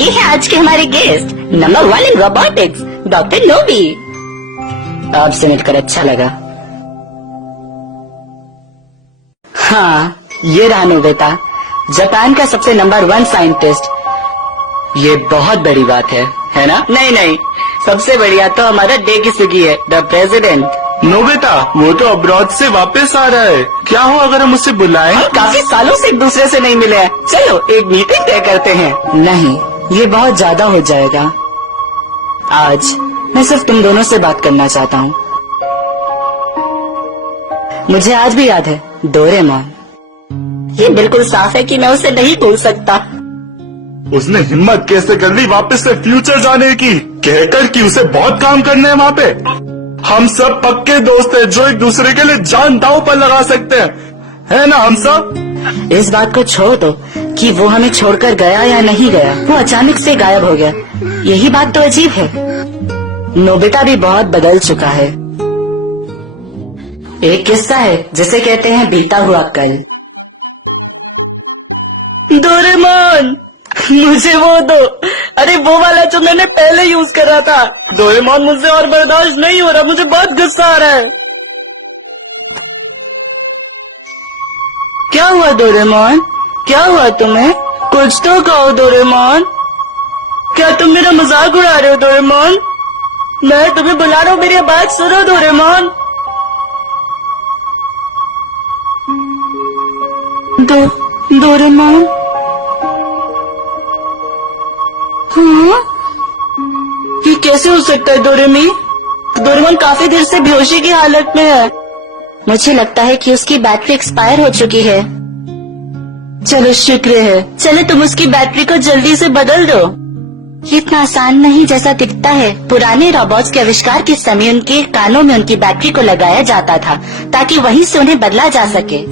ये है आज के हमारे guest, number 1 in robotics, doctor Nobi. आपसे मिलकर अच्छा लगा। हाँ, ये रहा नोबिता, जापान का सबसे नंबर 1 साइंटिस्ट। ये बहुत बड़ी बात है ना? नहीं, सबसे बढ़िया तो हमारा डेकिसुगी है, द प्रेसिडेंट। नोबिता, वो तो अब्रॉड से वापस आ रहा है। क्या हो अगर हम उससे बुलाएं? हम काफी सालों से एक दूसरे से नहीं मिले हैं। चलो एक मीटिंग तय करते हैं। नहीं, ये बहुत ज्यादा हो जाएगा। आज मैं सिर्फ तुम दोनों से बात करना चाहता हूँ। मुझे आज भी याद है डोरेमोन। ये बिल्कुल साफ है कि मैं उसे नहीं भूल सकता। उसने हिम्मत कैसे कर ली वापस से फ्यूचर जाने की, कहकर कि उसे बहुत काम करना है वहाँ पे। हम सब पक्के दोस्त हैं जो एक दूसरे के लिए जान दांव पर लगा सकते हैं, है ना हम सब? इस बात को छोड़ दो कि वो हमें छोड़कर गया या नहीं गया, वो अचानक से गायब हो गया। यही बात तो अजीब है। नोबिता भी बहुत बदल चुका है। एक किस्सा है जिसे कहते हैं बीता हुआ कल। डोरेमोन, मुझे वो दो। अरे वो वाला जो मैंने पहले यूज कर रहा था। डोरेमोन, मुझसे और बर्दाश्त नहीं हो रहा, मुझे बहुत गुस्सा आ रहा है। क्या हुआ डोरेमोन? क्या हुआ तुम्हें? कुछ तो कहो डोरेमोन। क्या तुम मेरा मजाक उड़ा रहे हो डोरेमोन? मैं तुम्हें बुला रहा हूँ, मेरी बात सुनो डोरेमोन। डोरेमोन? हाँ? ये कैसे हो सकता है डोरेमी? डोरेमोन काफी देर से बेहोशी की हालत में है। मुझे लगता है कि उसकी बैटरी एक्सपायर हो चुकी है। चलो शुक्र है। चलो तुम उसकी बैटरी को जल्दी से बदल दो। ये इतना आसान नहीं जैसा दिखता है। पुराने रोबोट्स के आविष्कार के समय उनके कानों में उनकी बैटरी को लगाया जाता था ताकि वहीं से उन्हें बदला जा सके।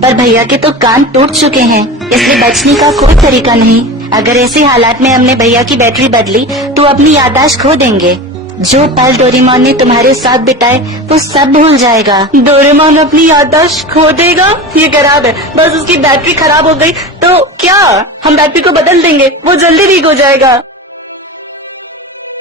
पर भैया के तो कान टूट चुके हैं, इसलिए बचने का कोई तरीका नहीं। अगर ऐसे हालात में हमने भैया की बैटरी बदली तो अपनी याददाश्त खो देंगे। जो पल डोरेमोन ने तुम्हारे साथ बिताए वो सब भूल जाएगा। डोरेमोन अपनी याददाश्त खो देगा? ये खराब है। बस उसकी बैटरी खराब हो गई तो क्या, हम बैटरी को बदल देंगे, वो जल्दी ठीक हो जाएगा।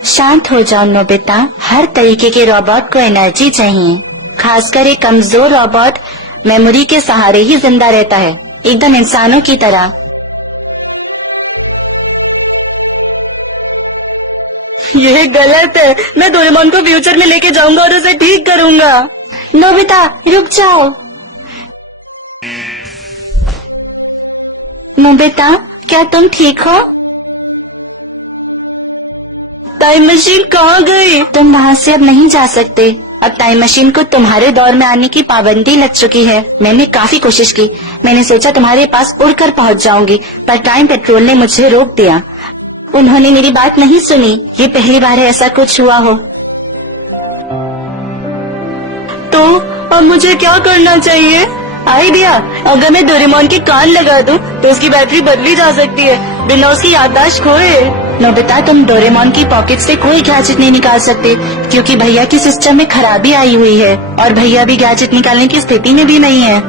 शांत हो जाओ नोबिता। हर तरीके के रोबोट को एनर्जी चाहिए, खासकर एक कमजोर रोबोट मेमोरी के सहारे ही जिंदा रहता है, एकदम इंसानों की तरह। ये गलत है। मैं डोरेमोन को फ्यूचर में लेके जाऊंगा और उसे ठीक करूंगा। नोबिता रुक जाओ। नोबिता, क्या तुम ठीक हो? टाइम मशीन कहाँ गई? तुम वहाँ से अब नहीं जा सकते। अब टाइम मशीन को तुम्हारे दौर में आने की पाबंदी लग चुकी है। मैंने काफी कोशिश की। मैंने सोचा तुम्हारे पास उड़कर पहुँच जाऊंगी, पर टाइम पेट्रोल ने मुझे रोक दिया। उन्होंने मेरी बात नहीं सुनी। ये पहली बार है ऐसा कुछ हुआ हो। तो अब मुझे क्या करना चाहिए? आइडिया, अगर मैं डोरेमोन के कान लगा दूं तो उसकी बैटरी बदली जा सकती है बिना उसकी याददाश्त खोए। नोबिता, तुम डोरेमोन की पॉकेट से कोई गैजेट नहीं निकाल सकते क्योंकि भैया की सिस्टम में खराबी आई हुई है और भैया भी गैजेट निकालने की स्थिति में भी नहीं है।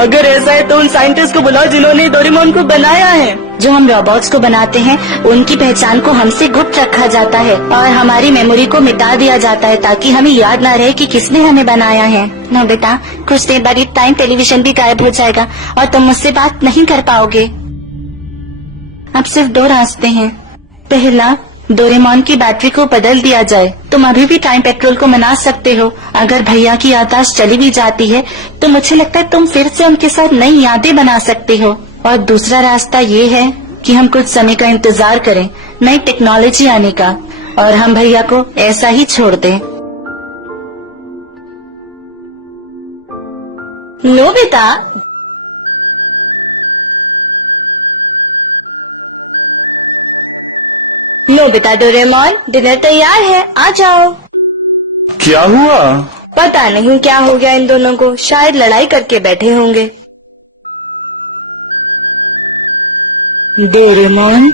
अगर ऐसा है तो उन साइंटिस्ट को बुलाओ जिन्होंने डोरेमोन को बनाया है। जो हम रोबोट्स को बनाते हैं उनकी पहचान को हमसे गुप्त रखा जाता है और हमारी मेमोरी को मिटा दिया जाता है ताकि हमें याद न रहे कि किसने हमें बनाया है। नोबिता, कुछ देर बाद टाइम टेलीविजन भी गायब हो जाएगा और तुम मुझसे बात नहीं कर पाओगे। अब सिर्फ 2 रास्ते हैं। पहला, डोरेमोन की बैटरी को बदल दिया जाए। तुम अभी भी टाइम पेट्रोल को मना सकते हो। अगर भैया की याददाश्त चली भी जाती है तो मुझे लगता है तुम फिर से उनके साथ नई यादें बना सकते हो। और दूसरा रास्ता ये है कि हम कुछ समय का इंतजार करें नई टेक्नोलॉजी आने का और हम भैया को ऐसा ही छोड़ दें। नोबिता, नोबिता, डोरेमोन, डिनर तैयार है, आ जाओ। क्या हुआ? पता नहीं क्या हो गया इन दोनों को, शायद लड़ाई करके बैठे होंगे। डोरेमोन,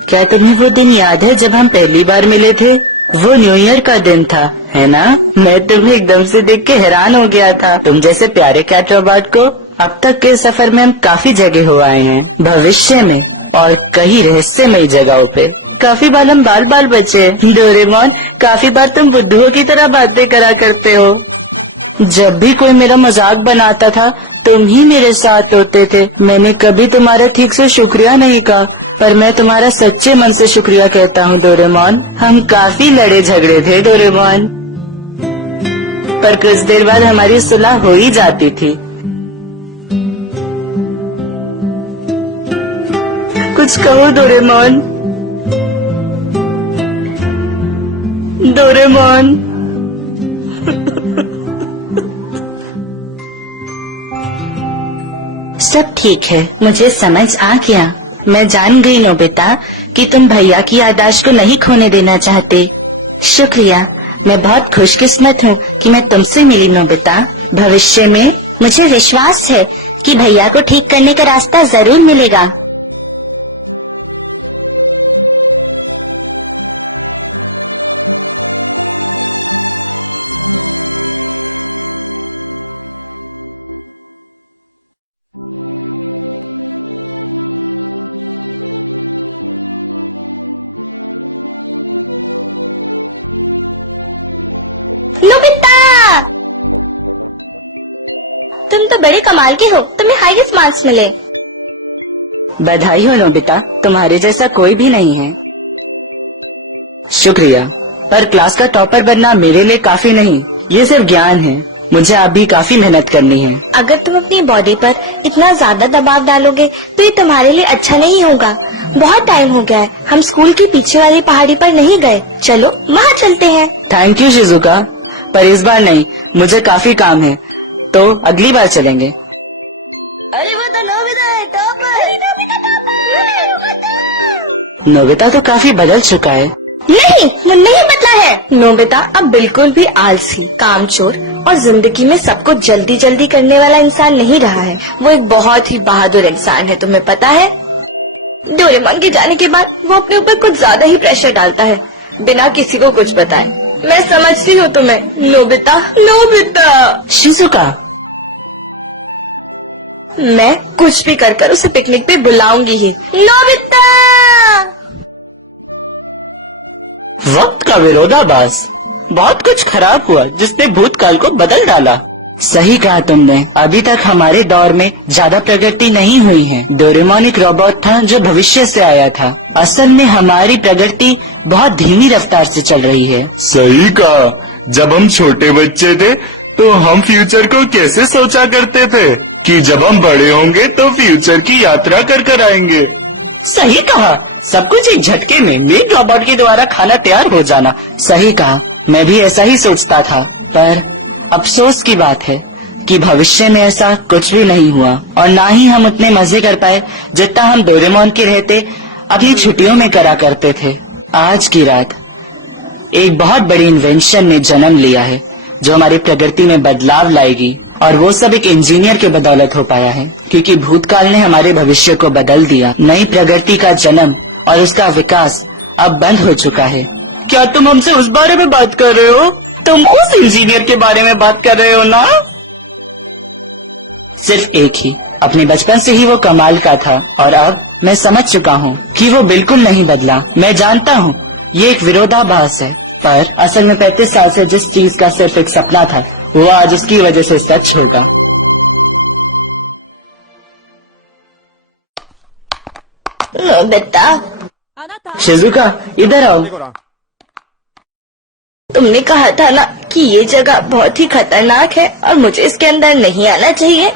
क्या तुम्हें वो दिन याद है जब हम पहली बार मिले थे? वो न्यू ईयर का दिन था, है ना? मैं तुम्हें एकदम से देख के हैरान हो गया था। तुम जैसे प्यारे कैट रोबोट को अब तक के सफर में हम काफी जगह हो आए हैं। भविष्य में और कई रहस्यमयी जगहों पे। काफी बार हम बाल बाल बचे। डोरेमोन, काफी बार तुम बुद्धुओं की तरह बातें करा करते हो। जब भी कोई मेरा मजाक बनाता था तुम ही मेरे साथ होते थे। मैंने कभी तुम्हारा ठीक से शुक्रिया नहीं कहा, पर मैं तुम्हारा सच्चे मन से शुक्रिया कहता हूँ डोरेमोन। हम काफी लड़े झगड़े थे डोरेमोन, पर कुछ देर बाद हमारी सुलह हो ही जाती थी। कुछ कहो डोरेमोन। डोरेमोन। सब ठीक है, मुझे समझ आ गया। मैं जान गई नोबिता कि तुम भैया की याददाश्त को नहीं खोने देना चाहते। शुक्रिया, मैं बहुत खुशकिस्मत हूँ कि मैं तुमसे मिली नोबिता। भविष्य में मुझे विश्वास है कि भैया को ठीक करने का रास्ता जरूर मिलेगा। नोबिता, तुम तो बड़े कमाल के हो, तुम्हें हाईएस्ट मार्क्स मिले। बधाई हो नोबिता, तुम्हारे जैसा कोई भी नहीं है। शुक्रिया, पर क्लास का टॉपर बनना मेरे लिए काफी नहीं, ये सिर्फ ज्ञान है। मुझे अभी काफी मेहनत करनी है। अगर तुम अपनी बॉडी पर इतना ज्यादा दबाव डालोगे तो ये तुम्हारे लिए अच्छा नहीं होगा। बहुत टाइम हो गया है, हम स्कूल की पीछे वाली पहाड़ी पर नहीं गए। चलो वहाँ चलते हैं। थैंक यू शिजुका, पर इस बार नहीं, मुझे काफी काम है, तो अगली बार चलेंगे। अरे वो तो नोबिता है, टॉपर। नोबिता तो काफी बदल चुका है। नहीं, वो नहीं बदला है। नोबिता अब बिल्कुल भी आलसी, कामचोर और जिंदगी में सब कुछ जल्दी जल्दी करने वाला इंसान नहीं रहा है। वो एक बहुत ही बहादुर इंसान है, तुम्हें पता है। डोरेमोन के जाने के बाद वो अपने ऊपर कुछ ज्यादा ही प्रेशर डालता है, बिना किसी को कुछ बताए। मैं समझती हूँ तुम्हें नोबिता। नोबिता। शिजुका, मैं कुछ भी कर उसे पिकनिक पे बुलाऊंगी ही। नोबिता। वक्त का विरोधाभास। बहुत कुछ खराब हुआ जिसने भूतकाल को बदल डाला। सही कहा तुमने, अभी तक हमारे दौर में ज्यादा प्रगति नहीं हुई है। डोरेमोन एक रोबोट था जो भविष्य से आया था। असल में हमारी प्रगति बहुत धीमी रफ्तार से चल रही है। सही कहा, जब हम छोटे बच्चे थे तो हम फ्यूचर को कैसे सोचा करते थे कि जब हम बड़े होंगे तो फ्यूचर की यात्रा कर कर आएंगे। सही कहा, सब कुछ एक झटके में मेड रोबोट के द्वारा खाना तैयार हो जाना। सही कहा, मैं भी ऐसा ही सोचता था, पर अफसोस की बात है कि भविष्य में ऐसा कुछ भी नहीं हुआ और ना ही हम उतने मजे कर पाए जितना हम डोरेमोन के रहते अपनी छुट्टियों में करा करते थे। आज की रात एक बहुत बड़ी इन्वेंशन ने जन्म लिया है जो हमारी प्रगति में बदलाव लाएगी, और वो सब एक इंजीनियर के बदौलत हो पाया है, क्योंकि भूतकाल ने हमारे भविष्य को बदल दिया। नई प्रगति का जन्म और उसका विकास अब बंद हो चुका है। क्या तुम हमसे उस बारे में बात कर रहे हो? तुम उस इंजीनियर के बारे में बात कर रहे हो ना? सिर्फ एक ही, अपने बचपन से ही वो कमाल का था और अब मैं समझ चुका हूँ कि वो बिल्कुल नहीं बदला। मैं जानता हूँ ये एक विरोधाभास है, पर असल में 35 साल से जिस चीज का सिर्फ एक सपना था वो आज उसकी वजह से सच होगा। बेटा। शिजुका, इधर आओ। तुमने कहा था ना कि ये जगह बहुत ही खतरनाक है और मुझे इसके अंदर नहीं आना चाहिए।